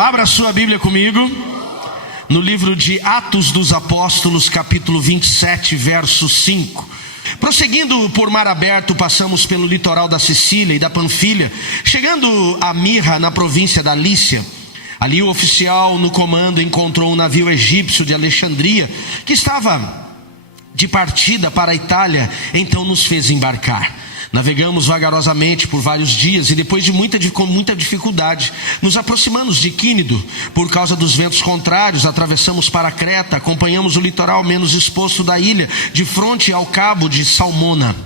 Abra sua Bíblia comigo no livro de Atos dos Apóstolos, capítulo 27, verso 5. Prosseguindo por mar aberto, passamos pelo litoral da Sicília e da Panfilha, chegando a Mirra, na província da Lícia. Ali o oficial no comando encontrou um navio egípcio de Alexandria, que estava de partida para a Itália, então nos fez embarcar. Navegamos vagarosamente por vários dias e depois com muita dificuldade, nos aproximamos de Quínido. Por causa dos ventos contrários, atravessamos para Creta, acompanhamos o litoral menos exposto da ilha, de frente ao cabo de Salmona.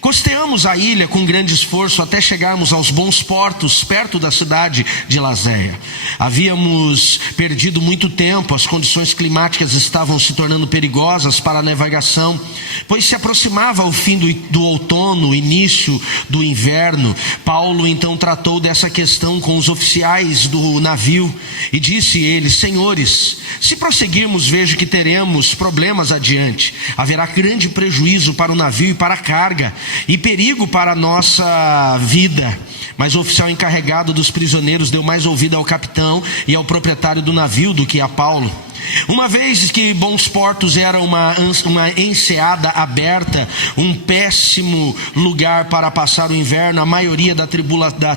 Costeamos a ilha com grande esforço até chegarmos aos bons portos, perto da cidade de Lazéia. Havíamos perdido muito tempo, as condições climáticas estavam se tornando perigosas para a navegação, pois se aproximava o fim do outono, o início do inverno. Paulo então tratou dessa questão com os oficiais do navio e disse a eles: senhores, se prosseguirmos, vejo que teremos problemas adiante. Haverá grande prejuízo para o navio e para a carga, e perigo para a nossa vida. Mas o oficial encarregado dos prisioneiros deu mais ouvido ao capitão e ao proprietário do navio do que a Paulo. Uma vez que Bons Portos era uma enseada aberta, um péssimo lugar para passar o inverno, a maioria da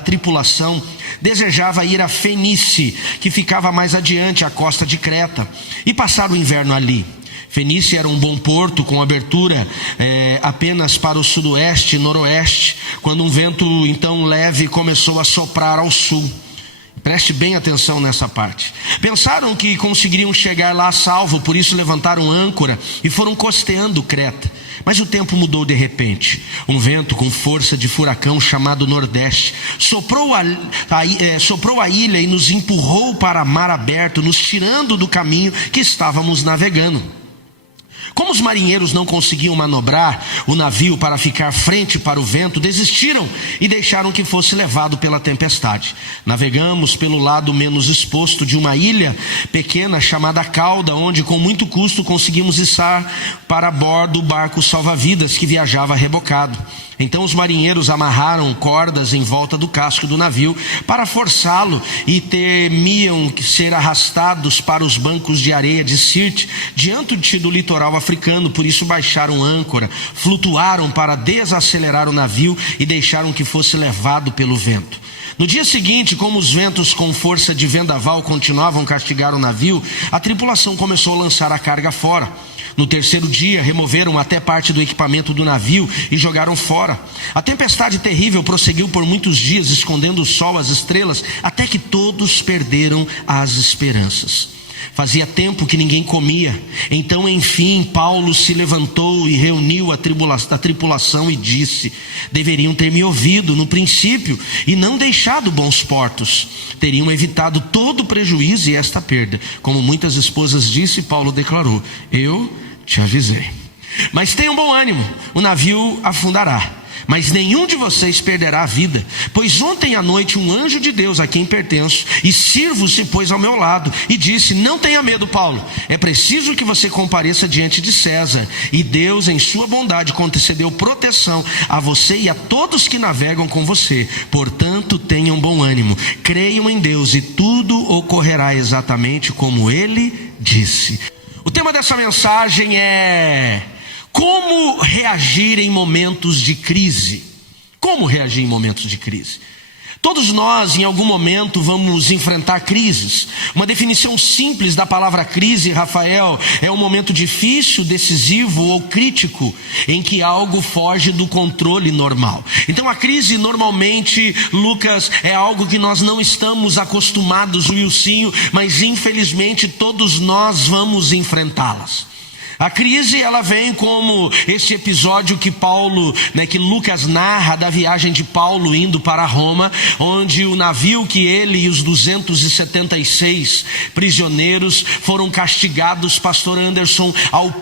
tripulação desejava ir a Fenícia, que ficava mais adiante, à costa de Creta, e passar o inverno ali. Fenícia era um bom porto com abertura apenas para o sudoeste e noroeste, quando um vento então leve começou a soprar ao sul. Preste bem atenção nessa parte. Pensaram que conseguiriam chegar lá a salvo, por isso levantaram âncora e foram costeando Creta. Mas o tempo mudou de repente. Um vento com força de furacão chamado Nordeste soprou a ilha e nos empurrou para mar aberto, nos tirando do caminho que estávamos navegando. Como os marinheiros não conseguiam manobrar o navio para ficar frente para o vento, desistiram e deixaram que fosse levado pela tempestade. Navegamos pelo lado menos exposto de uma ilha pequena chamada Cauda, onde com muito custo conseguimos içar para bordo do barco salva-vidas que viajava rebocado. Então os marinheiros amarraram cordas em volta do casco do navio para forçá-lo e temiam ser arrastados para os bancos de areia de Sirte, diante do litoral africano. Por isso baixaram âncora, flutuaram para desacelerar o navio e deixaram que fosse levado pelo vento. No dia seguinte, como os ventos com força de vendaval continuavam a castigar o navio, a tripulação começou a lançar a carga fora. No terceiro dia, removeram até parte do equipamento do navio e jogaram fora. A tempestade terrível prosseguiu por muitos dias, escondendo o sol, as estrelas, até que todos perderam as esperanças. Fazia tempo que ninguém comia. Então, enfim, Paulo se levantou e reuniu a tripulação e disse: deveriam ter me ouvido no princípio e não deixado Bons Portos. Teriam evitado todo o prejuízo e esta perda. Como muitas esposas disse, Paulo declarou: eu te avisei. Mas tenham bom ânimo, o navio afundará, mas nenhum de vocês perderá a vida, pois ontem à noite um anjo de Deus a quem pertenço e sirvo se pôs ao meu lado e disse: não tenha medo, Paulo, é preciso que você compareça diante de César, e Deus em sua bondade concedeu proteção a você e a todos que navegam com você. Portanto, tenham bom ânimo, creiam em Deus e tudo ocorrerá exatamente como Ele disse. O tema dessa mensagem é: como reagir em momentos de crise? Como reagir em momentos de crise? Todos nós, em algum momento, vamos enfrentar crises. Uma definição simples da palavra crise, Rafael, é um momento difícil, decisivo ou crítico, em que algo foge do controle normal. Então a crise normalmente, Lucas, é algo que nós não estamos acostumados, Wilsinho, mas infelizmente todos nós vamos enfrentá-las. A crise, ela vem como esse episódio que que Lucas narra da viagem de Paulo indo para Roma, onde o navio que ele e os 276 prisioneiros foram castigados, pastor Anderson, ao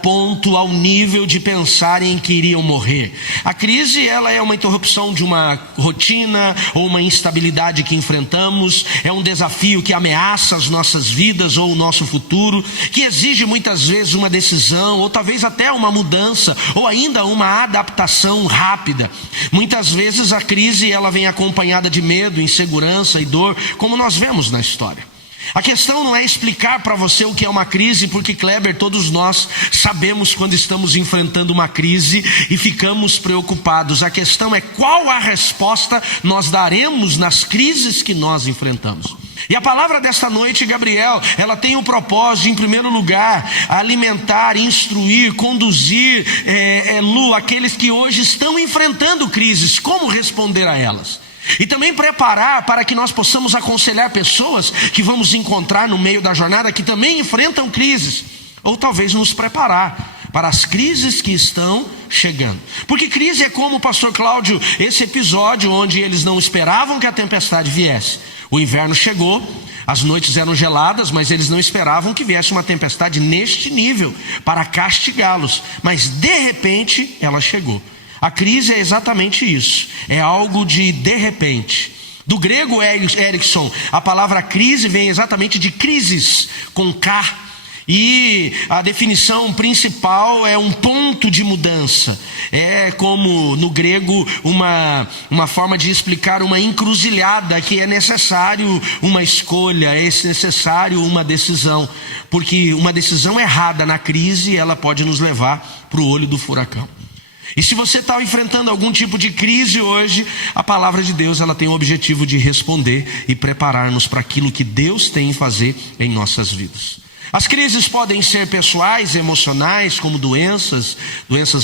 nível de pensarem que iriam morrer. A crise, ela é uma interrupção de uma rotina ou uma instabilidade que enfrentamos, é um desafio que ameaça as nossas vidas ou o nosso futuro, que exige muitas vezes uma decisão, ou talvez até uma mudança, ou ainda uma adaptação rápida. Muitas vezes a crise, ela vem acompanhada de medo, insegurança e dor, como nós vemos na história. A questão não é explicar para você o que é uma crise, porque, Kleber, todos nós sabemos quando estamos enfrentando uma crise e ficamos preocupados. A questão é qual a resposta nós daremos nas crises que nós enfrentamos. E a palavra desta noite, Gabriel, ela tem o propósito de, em primeiro lugar, alimentar, instruir, conduzir, Lu, aqueles que hoje estão enfrentando crises, como responder a elas. E também preparar para que nós possamos aconselhar pessoas que vamos encontrar no meio da jornada que também enfrentam crises. Ou talvez nos preparar para as crises que estão chegando. Porque crise é como, pastor Cláudio, esse episódio onde eles não esperavam que a tempestade viesse. O inverno chegou, as noites eram geladas, mas eles não esperavam que viesse uma tempestade neste nível para castigá-los. Mas de repente ela chegou. A crise é exatamente isso, é algo de repente. Do grego Erickson, a palavra crise vem exatamente de crises, com K. E a definição principal é um ponto de mudança. É como no grego uma forma de explicar uma encruzilhada, que é necessário uma escolha, é necessário uma decisão. Porque uma decisão errada na crise, ela pode nos levar para o olho do furacão. E se você está enfrentando algum tipo de crise hoje, a palavra de Deus ela tem o objetivo de responder e preparar-nos para aquilo que Deus tem em fazer em nossas vidas. As crises podem ser pessoais, emocionais, como doenças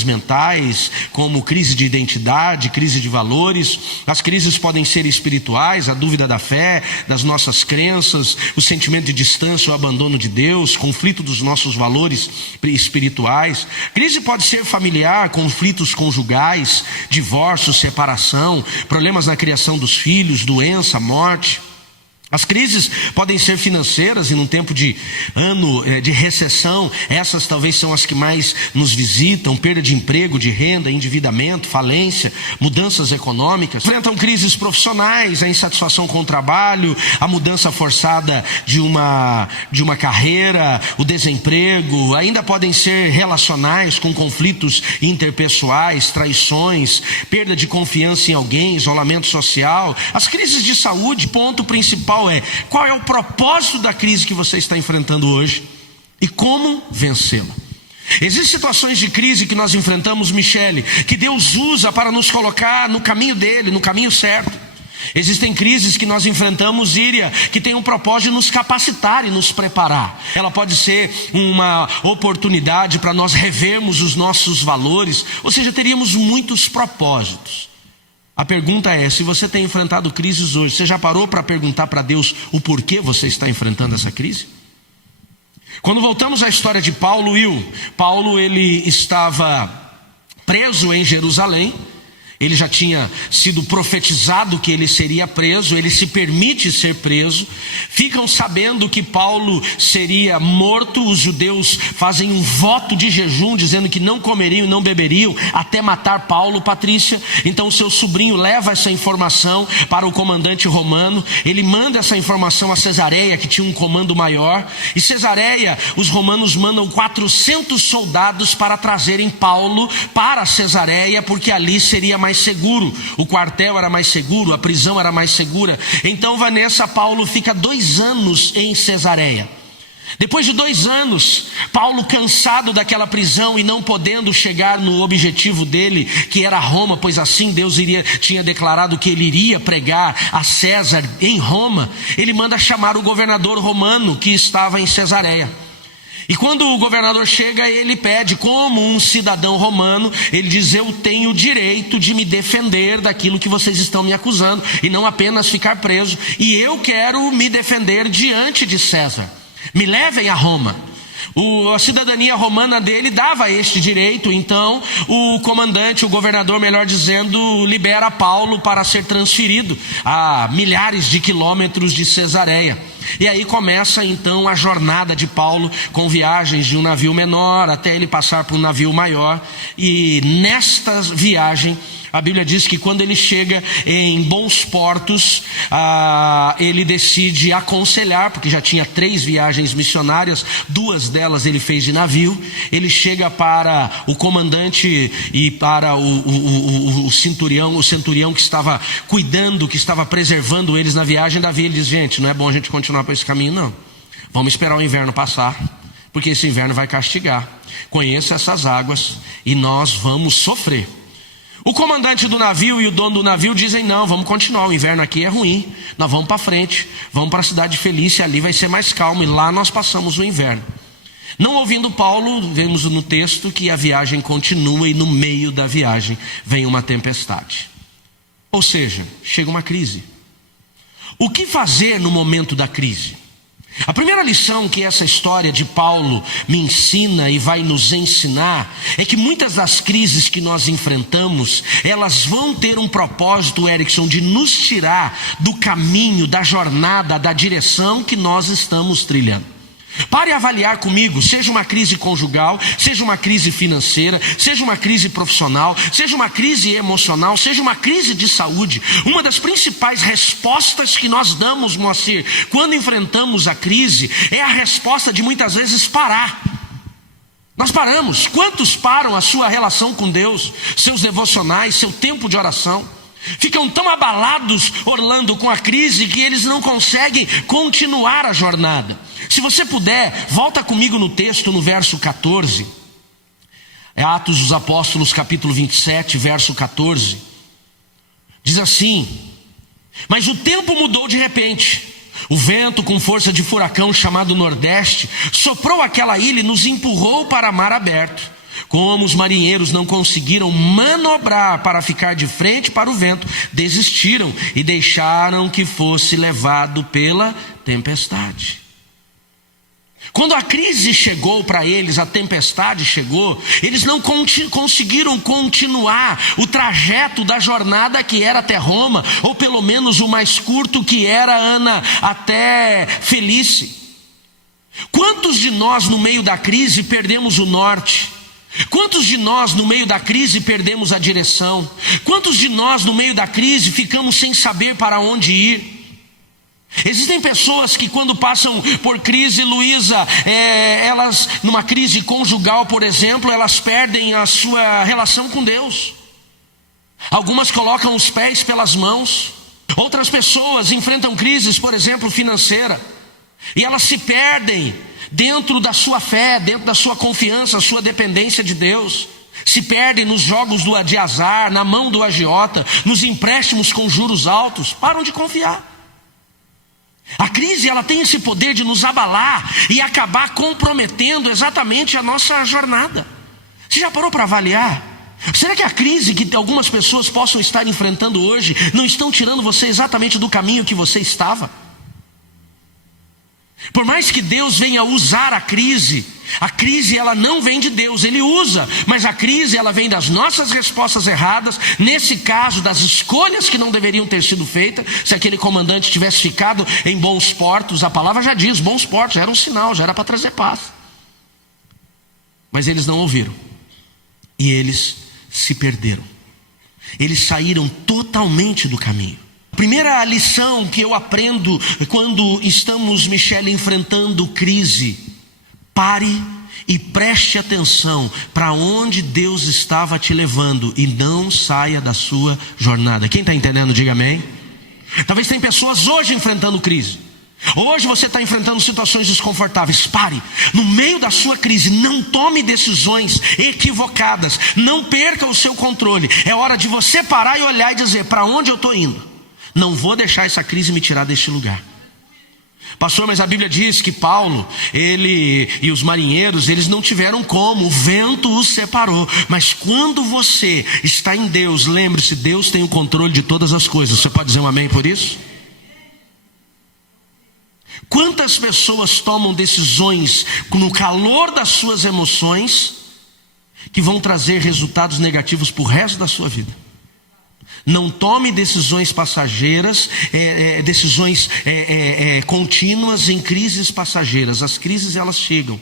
mentais, como crise de identidade, crise de valores. As crises podem ser espirituais, a dúvida da fé, das nossas crenças, o sentimento de distância, o abandono de Deus, conflito dos nossos valores espirituais. Crise pode ser familiar, conflitos conjugais, divórcio, separação, problemas na criação dos filhos, doença, morte. As crises podem ser financeiras, e num tempo de recessão, essas talvez são as que mais nos visitam: perda de emprego, de renda, endividamento, falência, mudanças econômicas. Enfrentam crises profissionais, a insatisfação com o trabalho, a mudança forçada de uma carreira, o desemprego. Ainda podem ser relacionais, com conflitos interpessoais, traições, perda de confiança em alguém, isolamento social. As crises de saúde, ponto principal qual é o propósito da crise que você está enfrentando hoje e como vencê-la. Existem situações de crise que nós enfrentamos, Michele, que Deus usa para nos colocar no caminho dele, no caminho certo. Existem crises que nós enfrentamos, Íria, que tem um propósito de nos capacitar e nos preparar. Ela pode ser uma oportunidade para nós revermos os nossos valores, ou seja, teríamos muitos propósitos. A pergunta é, se você tem enfrentado crises hoje, você já parou para perguntar para Deus o porquê você está enfrentando essa crise? Quando voltamos à história de Paulo, ele estava preso em Jerusalém. Ele já tinha sido profetizado que ele seria preso, ele se permite ser preso. Ficam sabendo que Paulo seria morto, os judeus fazem um voto de jejum, dizendo que não comeriam e não beberiam até matar Paulo, Patrícia. Então seu sobrinho leva essa informação para o comandante romano, ele manda essa informação a Cesareia, que tinha um comando maior. E Cesareia, os romanos mandam 400 soldados para trazerem Paulo para Cesareia, porque ali seria mais seguro, o quartel era mais seguro, a prisão era mais segura. Então Paulo fica 2 anos em Cesareia. Depois de 2 anos, Paulo, cansado daquela prisão e não podendo chegar no objetivo dele, que era Roma, pois assim Deus tinha declarado que ele iria pregar a César em Roma, ele manda chamar o governador romano que estava em Cesareia. E quando o governador chega, ele pede, como um cidadão romano, ele diz: eu tenho o direito de me defender daquilo que vocês estão me acusando, e não apenas ficar preso, e eu quero me defender diante de César, me levem a Roma. A cidadania romana dele dava este direito. Então o comandante, o governador melhor dizendo, libera Paulo para ser transferido a milhares de quilômetros de Cesareia. E aí começa então a jornada de Paulo, com viagens de um navio menor até ele passar para um navio maior. E nesta viagem A Bíblia diz que quando ele chega em bons portos, ele decide aconselhar, porque já tinha 3 viagens missionárias, 2 delas ele fez de navio. Ele chega para o comandante e para o centurião que estava cuidando, que estava preservando eles na viagem. Davi, ele diz: gente, não é bom a gente continuar por esse caminho, não. Vamos esperar o inverno passar, porque esse inverno vai castigar. Conheça essas águas e nós vamos sofrer. O comandante do navio e o dono do navio dizem: não, vamos continuar, o inverno aqui é ruim, nós vamos para frente, vamos para a cidade de Felícia, ali vai ser mais calmo, e lá nós passamos o inverno. Não ouvindo Paulo, vemos no texto que a viagem continua e no meio da viagem vem uma tempestade. Ou seja, chega uma crise. O que fazer no momento da crise? A primeira lição que essa história de Paulo me ensina e vai nos ensinar é que muitas das crises que nós enfrentamos, elas vão ter um propósito, Erickson, de nos tirar do caminho, da jornada, da direção que nós estamos trilhando. Pare a avaliar comigo, seja uma crise conjugal, seja uma crise financeira, seja uma crise profissional, seja uma crise emocional, seja uma crise de saúde. Uma das principais respostas que nós damos, Moacir, quando enfrentamos a crise, é a resposta de muitas vezes parar. Nós paramos. Quantos param a sua relação com Deus, seus devocionais, seu tempo de oração? Ficam tão abalados, Orlando, com a crise, que eles não conseguem continuar a jornada. Se você puder, volta comigo no texto, no verso 14. É Atos dos Apóstolos, capítulo 27, verso 14. Diz assim: mas o tempo mudou de repente. O vento com força de furacão chamado Nordeste soprou aquela ilha e nos empurrou para mar aberto. Como os marinheiros não conseguiram manobrar para ficar de frente para o vento, desistiram e deixaram que fosse levado pela tempestade. Quando a crise chegou para eles, a tempestade chegou, eles não conseguiram continuar o trajeto da jornada que era até Roma, ou pelo menos o mais curto, que era, Ana, até Felícia. Quantos de nós no meio da crise perdemos o norte? Quantos de nós no meio da crise perdemos a direção? Quantos de nós no meio da crise ficamos sem saber para onde ir? Existem pessoas que quando passam por crise, Luísa, elas, numa crise conjugal, por exemplo, elas perdem a sua relação com Deus. Algumas colocam os pés pelas mãos. Outras pessoas enfrentam crises, por exemplo, financeira, e elas se perdem dentro da sua fé, dentro da sua confiança, a sua dependência de Deus. Se perdem nos jogos de azar, na mão do agiota, nos empréstimos com juros altos. Param de confiar. A crise, ela tem esse poder de nos abalar e acabar comprometendo exatamente a nossa jornada. Você já parou para avaliar? Será que a crise que algumas pessoas possam estar enfrentando hoje não estão tirando você exatamente do caminho que você estava? Por mais que Deus venha usar a crise ela não vem de Deus, Ele usa, mas a crise ela vem das nossas respostas erradas, nesse caso das escolhas que não deveriam ter sido feitas. Se aquele comandante tivesse ficado em bons portos, a palavra já diz, bons portos, já era um sinal, já era para trazer paz. Mas eles não ouviram, e eles se perderam, eles saíram totalmente do caminho. A primeira lição que eu aprendo quando estamos, Michele, enfrentando crise: pare e preste atenção para onde Deus estava te levando e não saia da sua jornada. Quem está entendendo, diga amém. Talvez tem pessoas hoje enfrentando crise. Hoje você está enfrentando situações desconfortáveis. Pare, no meio da sua crise, não tome decisões equivocadas, não perca o seu controle. É hora de você parar e olhar e dizer: para onde eu estou indo? Não vou deixar essa crise me tirar deste lugar. Pastor, mas a Bíblia diz que Paulo, ele e os marinheiros, eles não tiveram como, o vento os separou. Mas quando você está em Deus, lembre-se, Deus tem o controle de todas as coisas. Você pode dizer um amém por isso? Quantas pessoas tomam decisões no calor das suas emoções que vão trazer resultados negativos para o resto da sua vida? Não tome decisões passageiras, decisões contínuas em crises passageiras. As crises, elas chegam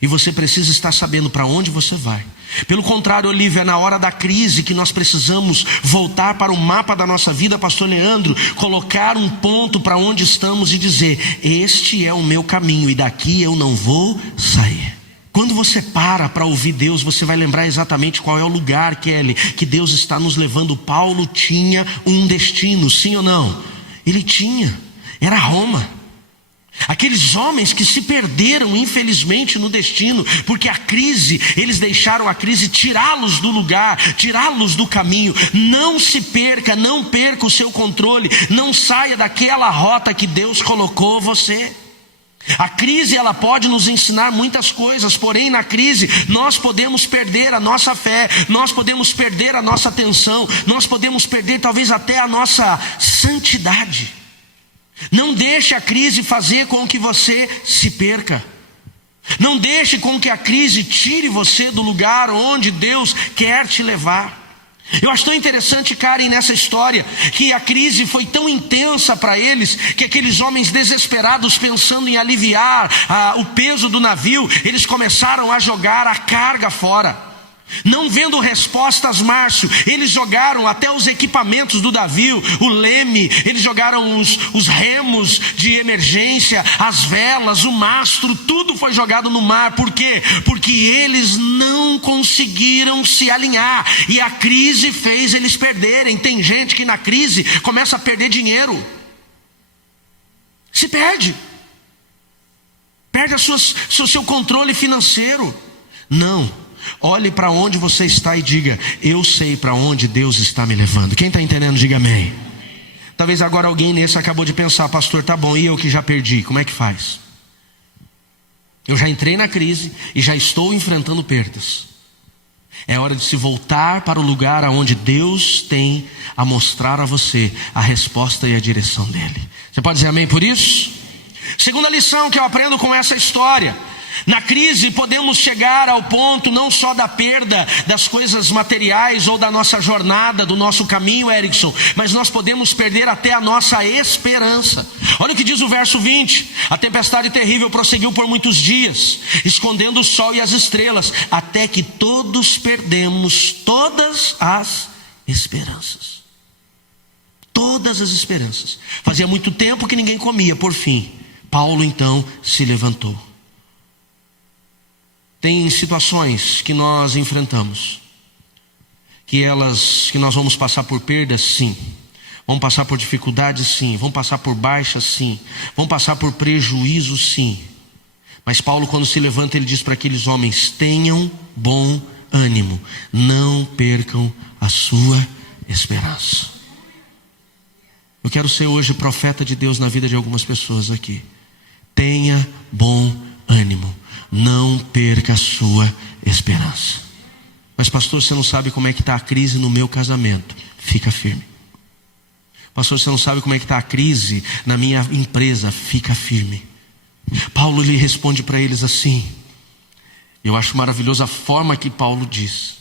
e você precisa estar sabendo para onde você vai. Pelo contrário, Olívia, na hora da crise que nós precisamos voltar para o mapa da nossa vida, pastor Leandro, colocar um ponto para onde estamos e dizer: este é o meu caminho e daqui eu não vou sair. Quando você para ouvir Deus, você vai lembrar exatamente qual é o lugar, Kelly, que Deus está nos levando. Paulo tinha um destino, sim ou não? Ele tinha, era Roma. Aqueles homens que se perderam infelizmente no destino, porque a crise, eles deixaram a crise tirá-los do lugar, tirá-los do caminho. Não se perca, não perca o seu controle, não saia daquela rota que Deus colocou você. A crise, ela pode nos ensinar muitas coisas, porém na crise nós podemos perder a nossa fé, nós podemos perder a nossa atenção, nós podemos perder talvez até a nossa santidade. Não deixe a crise fazer com que você se perca. Não deixe com que a crise tire você do lugar onde Deus quer te levar. Eu acho tão interessante, Karen, nessa história, que a crise foi tão intensa para eles, que aqueles homens desesperados, pensando em aliviar o peso do navio, eles começaram a jogar a carga fora. Não vendo respostas, Márcio, eles jogaram até os equipamentos do navio, o leme, eles jogaram os remos de emergência, as velas, o mastro, tudo foi jogado no mar. Por quê? Porque eles não conseguiram se alinhar, e a crise fez eles perderem. Tem gente que na crise começa a perder dinheiro, se perde o seu controle financeiro. Não. Olhe para onde você está e diga: eu sei para onde Deus está me levando. Quem está entendendo, diga amém. Talvez agora alguém nesse acabou de pensar: pastor, tá bom, e eu que já perdi, como é que faz? Eu já entrei na crise e já estou enfrentando perdas. É hora de se voltar para o lugar aonde Deus tem a mostrar a você a resposta e a direção dele. Você pode dizer amém por isso? Segunda lição que eu aprendo com essa história: na crise podemos chegar ao ponto não só da perda das coisas materiais ou da nossa jornada, do nosso caminho, Erickson, mas nós podemos perder até a nossa esperança. Olha o que diz o verso 20: a tempestade terrível prosseguiu por muitos dias, escondendo o sol e as estrelas, até que todos perdemos todas as esperanças. Todas as esperanças. Fazia muito tempo que ninguém comia. Por fim, Paulo então se levantou. Tem situações que nós enfrentamos, que nós vamos passar por perdas, sim. Vamos passar por dificuldades, sim. Vamos passar por baixas, sim. Vamos passar por prejuízo, sim. Mas Paulo, quando se levanta, ele diz para aqueles homens: tenham bom ânimo, não percam a sua esperança. Eu quero ser hoje profeta de Deus na vida de algumas pessoas aqui. Tenha bom ânimo, não perca a sua esperança. Mas pastor, você não sabe como é que está a crise no meu casamento. Fica firme. Pastor, você não sabe como é que está a crise na minha empresa. Fica firme. Paulo lhe responde para eles assim. Eu acho maravilhosa a forma que Paulo diz.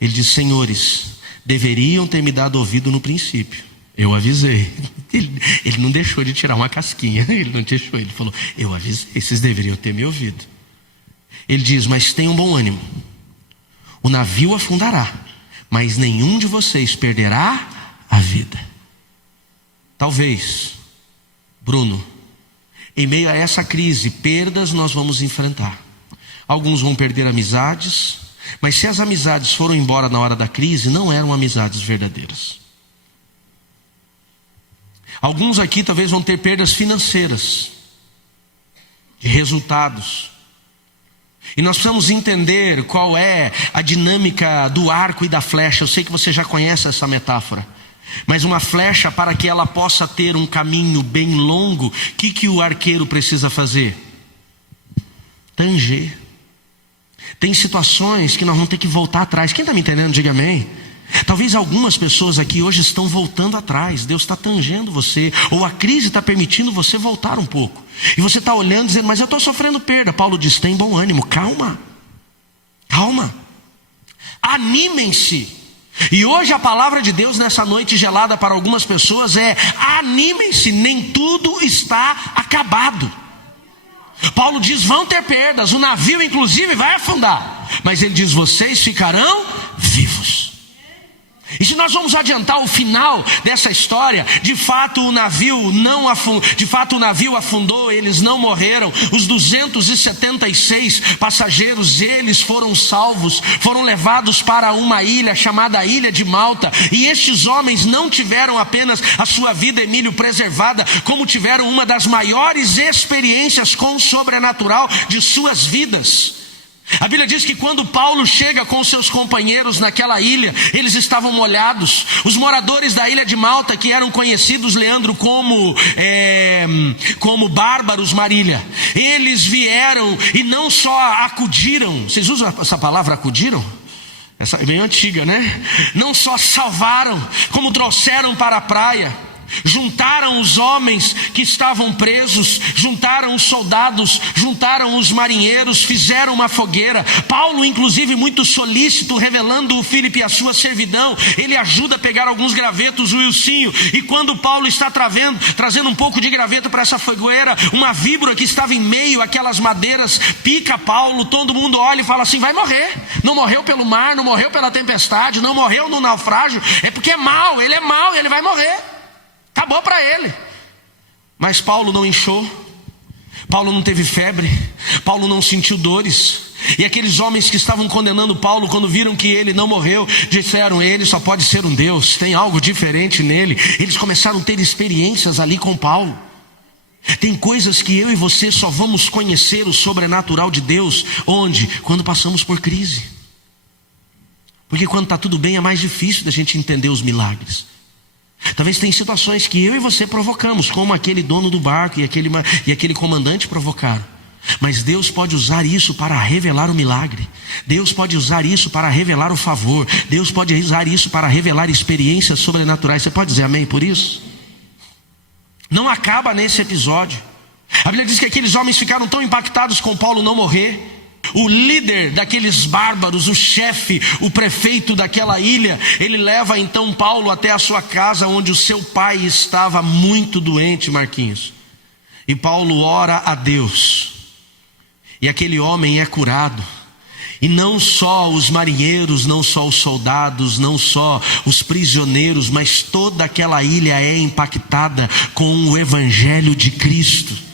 Ele diz: senhores, deveriam ter me dado ouvido no princípio. Eu avisei. Ele não deixou de tirar uma casquinha. Ele não deixou. Ele falou: eu avisei, vocês deveriam ter me ouvido. Ele diz: mas tenham bom ânimo. O navio afundará, mas nenhum de vocês perderá a vida. Talvez, Bruno, em meio a essa crise, perdas nós vamos enfrentar. Alguns vão perder amizades, mas se as amizades foram embora na hora da crise, não eram amizades verdadeiras. Alguns aqui talvez vão ter perdas financeiras, de resultados. E nós precisamos entender qual é a dinâmica do arco e da flecha. Eu sei que você já conhece essa metáfora. Mas uma flecha, para que ela possa ter um caminho bem longo, o que o arqueiro precisa fazer? Tanger. Tem situações que nós vamos ter que voltar atrás. Quem está me entendendo, diga amém. Talvez algumas pessoas aqui hoje estão voltando atrás. Deus está tangendo você, ou a crise está permitindo você voltar um pouco. E você está olhando dizendo: mas eu estou sofrendo perda. Paulo diz: tem bom ânimo, calma. Calma. Animem-se. E hoje a palavra de Deus nessa noite gelada para algumas pessoas é: animem-se, nem tudo está acabado. Paulo diz: vão ter perdas, o navio inclusive vai afundar, mas ele diz: vocês ficarão vivos. E se nós vamos adiantar o final dessa história, de fato o navio afundou, eles não morreram. Os 276 passageiros, eles foram salvos, foram levados para uma ilha chamada Ilha de Malta. E estes homens não tiveram apenas a sua vida, Emílio, preservada, como tiveram uma das maiores experiências com o sobrenatural de suas vidas. A Bíblia diz que quando Paulo chega com seus companheiros naquela ilha, eles estavam molhados. Os moradores da ilha de Malta, que eram conhecidos, Leandro, como bárbaros, Marília, eles vieram e não só acudiram. Vocês usam essa palavra, acudiram? Essa é bem antiga, né? Não só salvaram, como trouxeram para a praia. Juntaram os homens que estavam presos, juntaram os soldados, juntaram os marinheiros, fizeram uma fogueira. Paulo, inclusive, muito solícito, revelando o Filipe a sua servidão, ele ajuda a pegar alguns gravetos, o Wilsinho. E quando Paulo está trazendo um pouco de graveto para essa fogueira, uma víbora que estava em meio àquelas madeiras pica Paulo. Todo mundo olha e fala assim: vai morrer. Não morreu pelo mar, não morreu pela tempestade, não morreu no naufrágio, é porque é mau, ele vai morrer. Acabou para ele. Mas Paulo não inchou, Paulo não teve febre, Paulo não sentiu dores. E aqueles homens que estavam condenando Paulo, quando viram que ele não morreu, disseram: ele só pode ser um Deus, tem algo diferente nele. Eles começaram a ter experiências ali com Paulo. Tem coisas que eu e você só vamos conhecer o sobrenatural de Deus. Onde? Quando passamos por crise. Porque quando está tudo bem é mais difícil da gente entender os milagres. Talvez tem situações que eu e você provocamos, como aquele dono do barco e aquele comandante provocaram. Mas Deus pode usar isso para revelar o milagre. Deus pode usar isso para revelar o favor. Deus pode usar isso para revelar experiências sobrenaturais. Você pode dizer amém por isso? Não acaba nesse episódio. A Bíblia diz que aqueles homens ficaram tão impactados com Paulo não morrer. O líder daqueles bárbaros, o chefe, o prefeito daquela ilha, ele leva então Paulo até a sua casa, onde o seu pai estava muito doente, Marquinhos. E Paulo ora a Deus, e aquele homem é curado. E não só os marinheiros, não só os soldados, não só os prisioneiros, mas toda aquela ilha é impactada com o evangelho de Cristo.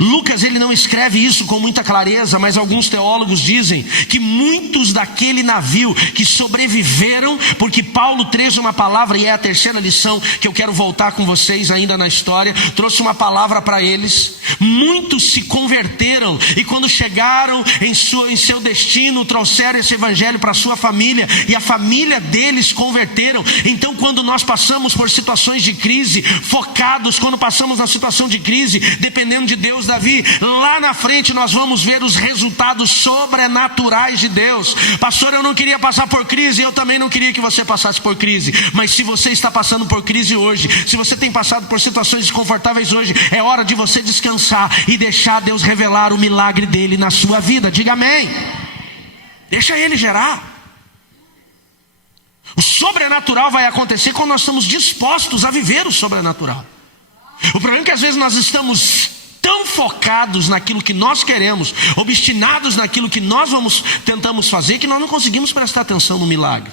Lucas, ele não escreve isso com muita clareza, mas alguns teólogos dizem que muitos daquele navio que sobreviveram, porque Paulo trouxe uma palavra, e é a terceira lição que eu quero voltar com vocês ainda na história, trouxe uma palavra para eles. Muitos se converteram, e quando chegaram em seu destino, trouxeram esse evangelho para a sua família, e a família deles converteram. Então, quando nós passamos por situações de crise, focados, quando passamos na situação de crise, dependendo de Deus, Davi, lá na frente nós vamos ver os resultados sobrenaturais de Deus. Pastor, eu não queria passar por crise, eu também não queria que você passasse por crise. Mas se você está passando por crise hoje, se você tem passado por situações desconfortáveis hoje, é hora de você descansar e deixar Deus revelar o milagre dele na sua vida. Diga amém. Deixa ele gerar. O sobrenatural vai acontecer quando nós estamos dispostos a viver o sobrenatural. O problema é que às vezes nós estamos tão focados naquilo que nós queremos, obstinados naquilo que nós tentamos fazer, que nós não conseguimos prestar atenção no milagre.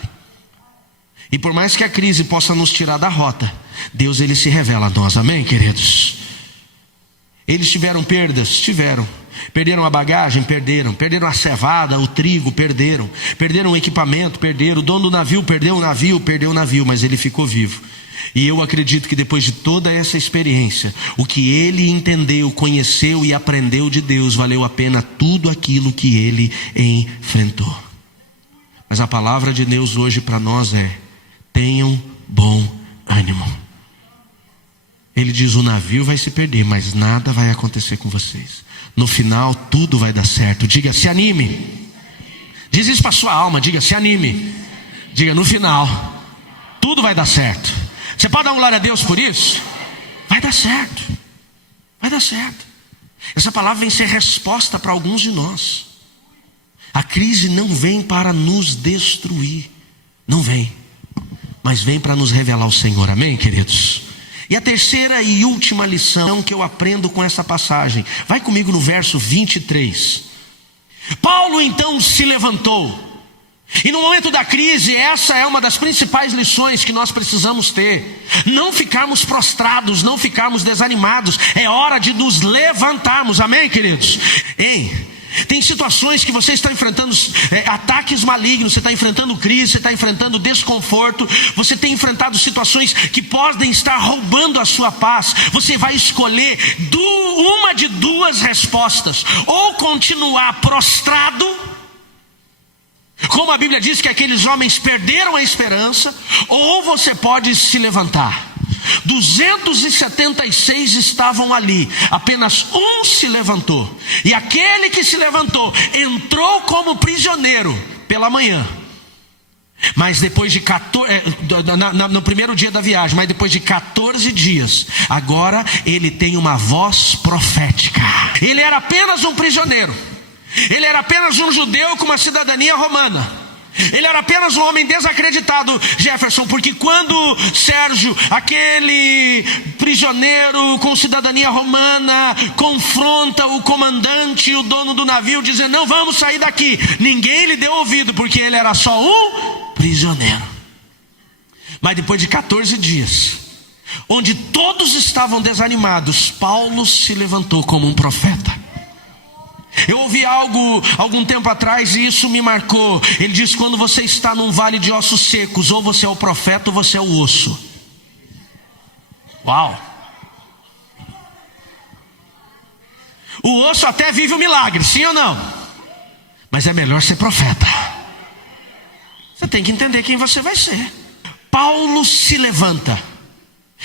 E por mais que a crise possa nos tirar da rota, Deus, ele se revela a nós, amém, queridos? Eles tiveram perdas? Tiveram. Perderam a bagagem? Perderam a cevada, o trigo? Perderam o equipamento? Perderam. O dono do navio perdeu o navio, mas ele ficou vivo. E eu acredito que depois de toda essa experiência, o que ele entendeu, conheceu e aprendeu de Deus, valeu a pena tudo aquilo que ele enfrentou. Mas a palavra de Deus hoje para nós é: tenham bom ânimo. Ele diz: o navio vai se perder, mas nada vai acontecer com vocês. No final tudo vai dar certo. Diga: se anime. Diz isso para a sua alma, diga: se anime. Diga: no final tudo vai dar certo. Você pode dar uma glória a Deus por isso? Vai dar certo. Vai dar certo. Essa palavra vem ser resposta para alguns de nós. A crise não vem para nos destruir. Não vem. Mas vem para nos revelar o Senhor. Amém, queridos? E a terceira e última lição que eu aprendo com essa passagem. Vai comigo no verso 23. Paulo então se levantou. E no momento da crise, essa é uma das principais lições que nós precisamos ter. Não ficarmos prostrados, não ficarmos desanimados. É hora de nos levantarmos, amém, queridos? Tem situações que você está enfrentando ataques malignos, você está enfrentando crise, você está enfrentando desconforto, você tem enfrentado situações que podem estar roubando a sua paz. Você vai escolher uma de duas respostas: ou continuar prostrado, como a Bíblia diz que aqueles homens perderam a esperança, ou você pode se levantar. 276 estavam ali, apenas um se levantou. E aquele que se levantou entrou como prisioneiro pela manhã. Mas depois de 14, no primeiro dia da viagem, mas depois de 14 dias, agora ele tem uma voz profética. Ele era apenas um prisioneiro. Ele era apenas um judeu com uma cidadania romana. Ele era apenas um homem desacreditado, Jefferson, porque quando Sérgio, aquele prisioneiro com cidadania romana, confronta o comandante, o dono do navio, dizendo: não, vamos sair daqui, ninguém lhe deu ouvido, porque ele era só um prisioneiro. Mas depois de 14 dias, onde todos estavam desanimados, Paulo se levantou como um profeta. Eu ouvi algo algum tempo atrás e isso me marcou. Ele diz: quando você está num vale de ossos secos, ou você é o profeta ou você é o osso. Uau! O osso até vive o milagre, sim ou não? Mas é melhor ser profeta. Você tem que entender quem você vai ser. Paulo se levanta.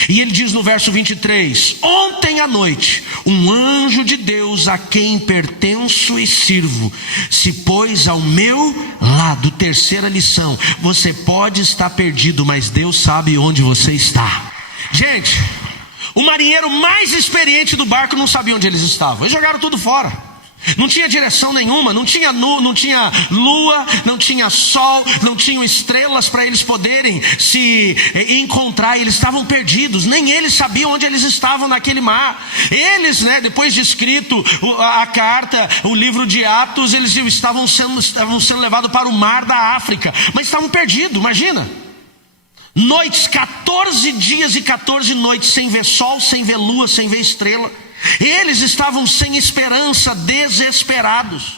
E ele diz no verso 23: ontem à noite, um anjo de Deus, a quem pertenço e sirvo, se pôs ao meu lado. Terceira lição: você pode estar perdido, mas Deus sabe onde você está. Gente, o marinheiro mais experiente do barco não sabia onde eles estavam. Eles jogaram tudo fora. Não tinha direção nenhuma, não tinha lua, não tinha sol, não tinham estrelas para eles poderem se encontrar. Eles estavam perdidos, nem eles sabiam onde eles estavam naquele mar. Eles, depois de escrito a carta, o livro de Atos, eles estavam sendo levados para o mar da África, mas estavam perdidos. Imagina, noites, 14 dias e 14 noites, sem ver sol, sem ver lua, sem ver estrela. Eles estavam sem esperança, desesperados.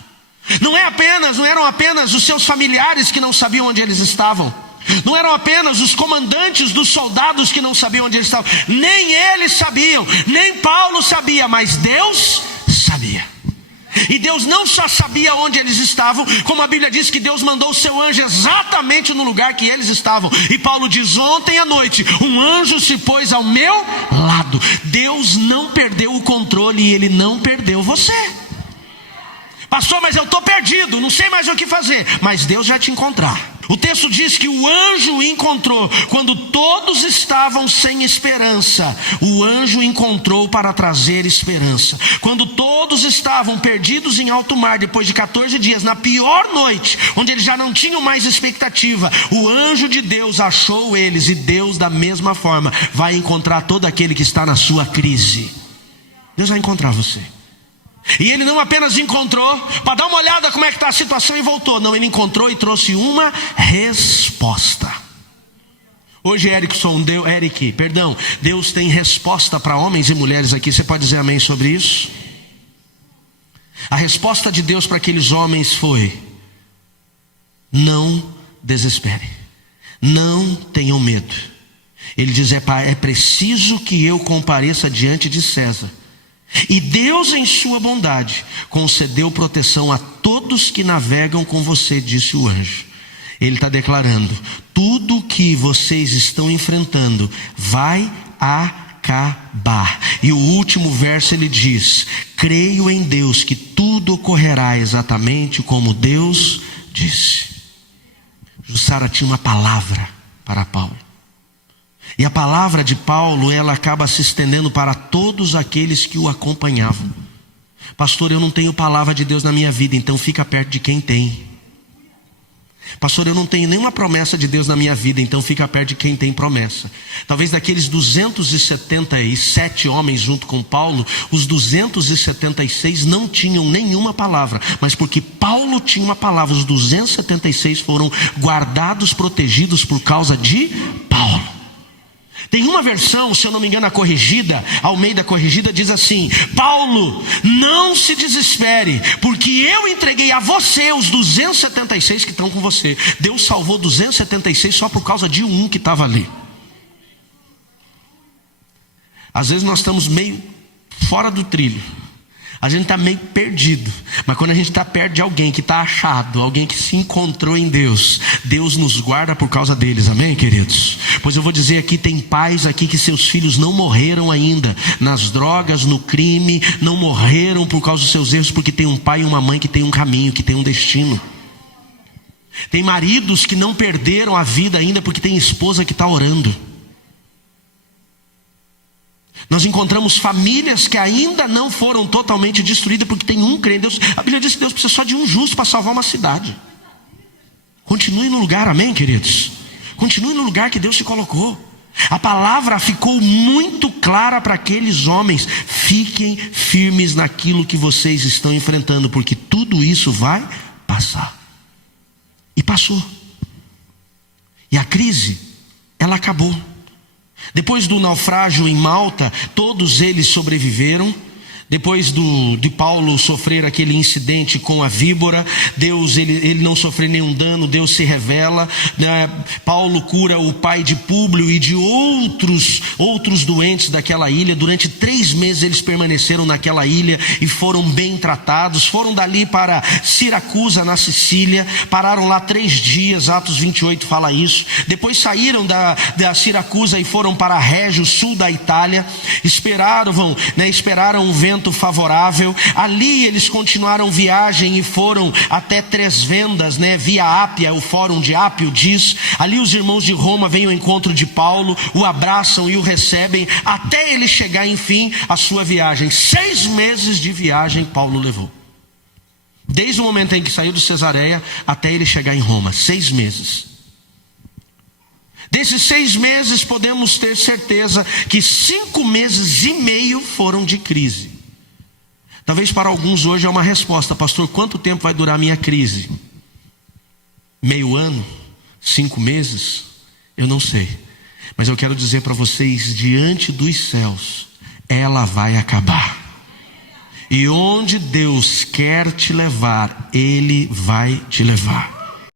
Não eram apenas os seus familiares que não sabiam onde eles estavam. Não eram apenas os comandantes dos soldados que não sabiam onde eles estavam. Nem eles sabiam, nem Paulo sabia, mas Deus sabia. E Deus não só sabia onde eles estavam, como a Bíblia diz que Deus mandou o seu anjo exatamente no lugar que eles estavam. E Paulo diz: ontem à noite, um anjo se pôs ao meu lado. Deus não perdeu o controle e Ele não perdeu você. Pastor, mas eu estou perdido, não sei mais o que fazer. Mas Deus vai te encontrar. O texto diz que o anjo encontrou, quando todos estavam sem esperança, o anjo encontrou para trazer esperança. Quando todos estavam perdidos em alto mar, depois de 14 dias, na pior noite, onde eles já não tinham mais expectativa, o anjo de Deus achou eles. E Deus, da mesma forma, vai encontrar todo aquele que está na sua crise. Deus vai encontrar você. E ele não apenas encontrou para dar uma olhada como é que está a situação e voltou. Não, ele encontrou e trouxe uma resposta. Hoje, Deus tem resposta para homens e mulheres aqui. Você pode dizer amém sobre isso? A resposta de Deus para aqueles homens foi: não desespere, não tenham medo. Ele diz: é preciso que eu compareça diante de César. E Deus, em sua bondade, concedeu proteção a todos que navegam com você, disse o anjo. Ele está declarando: tudo que vocês estão enfrentando vai acabar. E o último verso ele diz: creio em Deus que tudo ocorrerá exatamente como Deus disse. Jussara tinha uma palavra para Paulo. E a palavra de Paulo, ela acaba se estendendo para todos aqueles que o acompanhavam. Pastor, eu não tenho palavra de Deus na minha vida, então fica perto de quem tem. Pastor, eu não tenho nenhuma promessa de Deus na minha vida, então fica perto de quem tem promessa. Talvez daqueles 277 homens junto com Paulo, os 276 não tinham nenhuma palavra, mas porque Paulo tinha uma palavra, os 276 foram guardados, protegidos por causa de Paulo. Tem uma versão, se eu não me engano, a corrigida, Almeida corrigida, diz assim: Paulo, não se desespere, porque eu entreguei a você os 276 que estão com você. Deus salvou 276 só por causa de um que estava ali. Às vezes nós estamos meio fora do trilho, a gente está meio perdido, mas quando a gente está perto de alguém que está achado, alguém que se encontrou em Deus, Deus nos guarda por causa deles, amém, queridos? Pois eu vou dizer aqui, tem pais aqui que seus filhos não morreram ainda nas drogas, no crime, não morreram por causa dos seus erros, porque tem um pai e uma mãe que tem um caminho, que tem um destino. Tem maridos que não perderam a vida ainda porque tem esposa que está orando. Nós encontramos famílias que ainda não foram totalmente destruídas porque tem um crente em Deus. A Bíblia diz que Deus precisa só de um justo para salvar uma cidade. Continue no lugar, amém, queridos? Continue no lugar que Deus te colocou. A palavra ficou muito clara para aqueles homens: fiquem firmes naquilo que vocês estão enfrentando, porque tudo isso vai passar. E passou. E a crise, ela acabou. Depois do naufrágio em Malta, todos eles sobreviveram. Depois de Paulo sofrer aquele incidente com a víbora, Deus, ele não sofreu nenhum dano, Deus se revela, né? Paulo cura o pai de Públio e de outros doentes daquela ilha. Durante 3 meses eles permaneceram naquela ilha e foram bem tratados. Foram dali para Siracusa, na Sicília, pararam lá 3 dias, Atos 28 fala isso. Depois saíram da Siracusa e foram para Régio, sul da Itália. Esperaram um vento favorável. Ali eles continuaram viagem e foram até Três Vendas, via Ápia, o fórum de Ápio diz. Ali os irmãos de Roma vêm ao encontro de Paulo, o abraçam e o recebem, até ele chegar enfim à sua viagem. 6 meses de viagem Paulo levou, desde o momento em que saiu de Cesareia até ele chegar em Roma. 6 meses. Desses 6 meses podemos ter certeza que 5 meses e meio foram de crise. Talvez para alguns hoje é uma resposta: pastor, quanto tempo vai durar a minha crise? Meio ano? 5 meses? Eu não sei. Mas eu quero dizer para vocês, diante dos céus, ela vai acabar. E onde Deus quer te levar, Ele vai te levar.